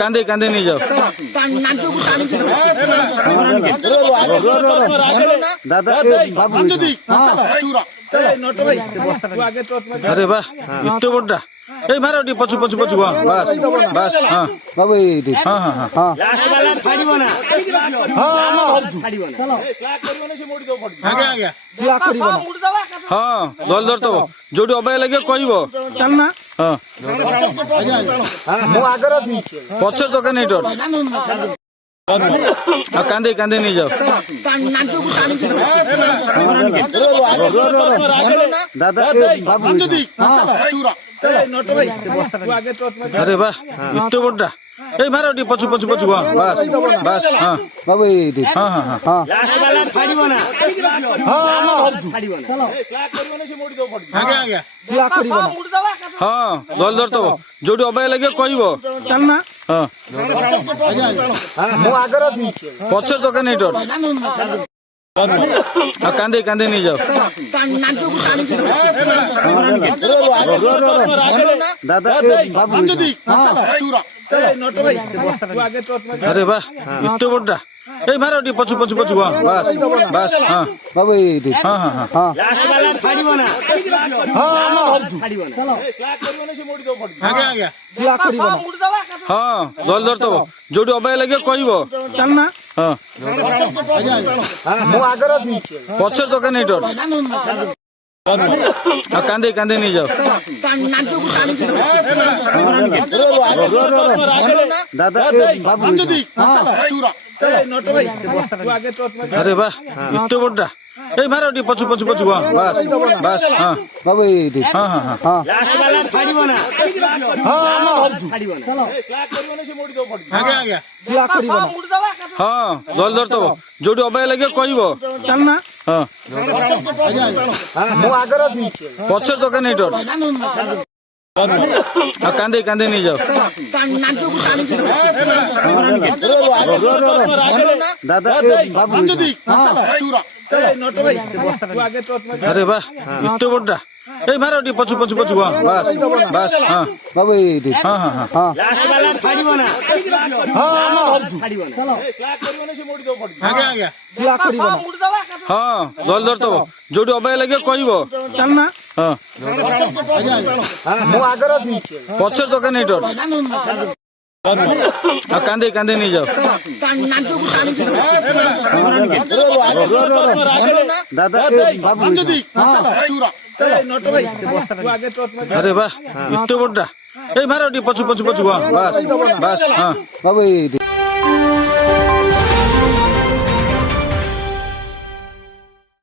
কান্দে কান্দে নিয়ে যাও দাদা আরে বাহ ইত্তো বড়টা এই মারো টি পছু পছু পছু বাস বাস হ্যাঁ বাবু এই হ্যাঁ হ্যাঁ হ্যাঁ হ্যাঁ দল ধরতব ଯୋଉଠି ଅବାଗିଆ ଲାଗିବ କହିବ ଚାଲ ନା ହଁ ମୁଁ ଆଗରେ ଅଛି ପଛରେ ଦୋକାନ ଏଇଟା କାନ୍ଦେ କାନ୍ଦେ ନେଇ ଯାଅ ଦାଦା আরে বাহ ইত্তো বড়টা এই মারো টি পছু পছু পছু বাস বাস হ্যাঁ বাবু এই হ্যাঁ হ্যাঁ হ্যাঁ হ্যাঁ দল ধরতব ଯୋଉଠି ଅବାଗିଆ ଲାଗିବ କହିବ ଚାଲ ନା ହଁ ମୁଁ ଆଗରେ ଅଛି ପଛରେ ଦୋକାନ ଏଇଟା କାନ୍ଦେ କାନ୍ଦେ ନେଇ ଯାଅ ଦାଦା আরে বাহ ইত্তো বড়টা এই মারো টি পছু পছু পছু বাস বাস হ্যাঁ বাবু এই হ্যাঁ হ্যাঁ হ্যাঁ হ্যাঁ দল ধরতব ଯୋଉଠି ଅବାଗିଆ ଲାଗିବ କହିବ ଚାଲ ନା ହଁ ମୁଁ ଆଗରେ ଅଛି ପଛରେ ଦୋକାନ ଏଇଟା କାନ୍ଦେ କାନ୍ଦେ ନେଇ ଯାଅ ଦାଦା আরে বাহ ইত্তো বড়টা এই মারো টি পছু পছু পছু বাস বাস হ্যাঁ বাবু এই হ্যাঁ হ্যাঁ হ্যাঁ হ্যাঁ দল ধরতব ଯୋଉଠି ଅବାଗିଆ ଲାଗିବ କହିବ ଚାଲ ନା ହଁ ମୁଁ ଆଗରେ ଅଛି ପଛରେ ଦୋକାନ ଏଇଟା କାନ୍ଦେ କାନ୍ଦେ ନେଇ ଯାଅ ଦାଦା আরে বাহ ইত্তো বড়টা এই মারো টি পছু পছু পছু বাস বাস হ্যাঁ বাবু এই হ্যাঁ হ্যাঁ হ্যাঁ হ্যাঁ দল ধরতব ଯୋଉଠି ଅବାଗିଆ ଲାଗିବ କହିବ ଚାଲ ନା ହଁ ମୁଁ ଆଗରେ ଅଛି ପଛରେ ଦୋକାନ ଏଇଟା କାନ୍ଦେ କାନ୍ଦେ ନେଇ ଯାଅ ଦାଦା আরে বাহ ইত্তো বড়টা এই মারো টি পছু পছু পছু বাস বাস হ্যাঁ বাবু এই